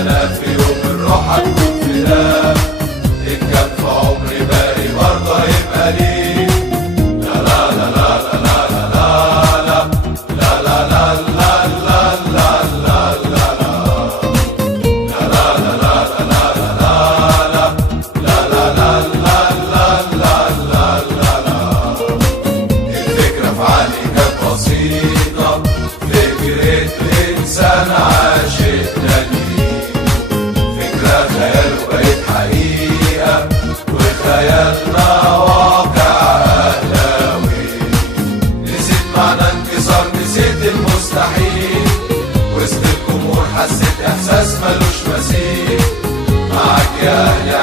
انا في يوم الروح هتكون فداك. ان كان في عمري باقي برضه هيبقى ليك. لا لا لا لا لا لا لا لا لا لا لا لا لا لا لا بسيطة. فكرة إنسان عاشق تاني، فكرة خياله بقت حقيقة وخيالنا واقع أهلاوي. نسيت معنى انكسار، نسيت المستحيل، وسط الجمهور حسيت إحساس ملوش مثيل. معاك يا أهلي